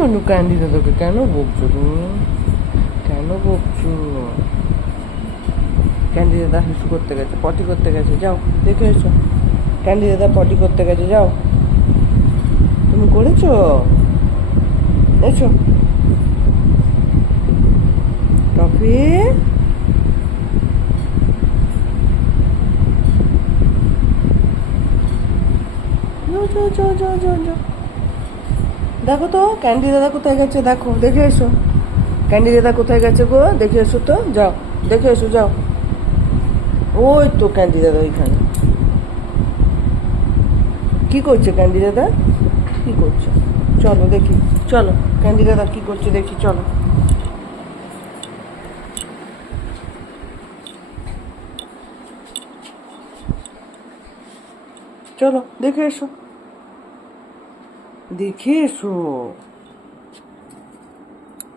Candy দাদাকে কেন বকছো তুমি? কেন বকছো? ক্যান্ডি দাদা হিসু করতে গেছে, পটি করতে গেছে, যাও দেখে এসো। ক্যান্ডি দাদা পটি করতে গেছে, যাও। তুমি করেছো? এসো টফি। যাও যাও যাও যাও যাও যাও। দেখো তো ক্যান্ডি দাদা কোথায় গেছে, দেখো দেখে এসো। ক্যান্ডি দাদা কোথায় গেছে গো, দেখে এসো তো, যাও দেখে এসো, যাও। ওই তো ক্যান্ডি দাদা ওইখানে। কি করছে ক্যান্ডি দাদা? কি করছে? চলো দেখি, চলো ক্যান্ডি দাদা কি করছে দেখি, চলো। চলো দেখে এসো, দেখে এসো।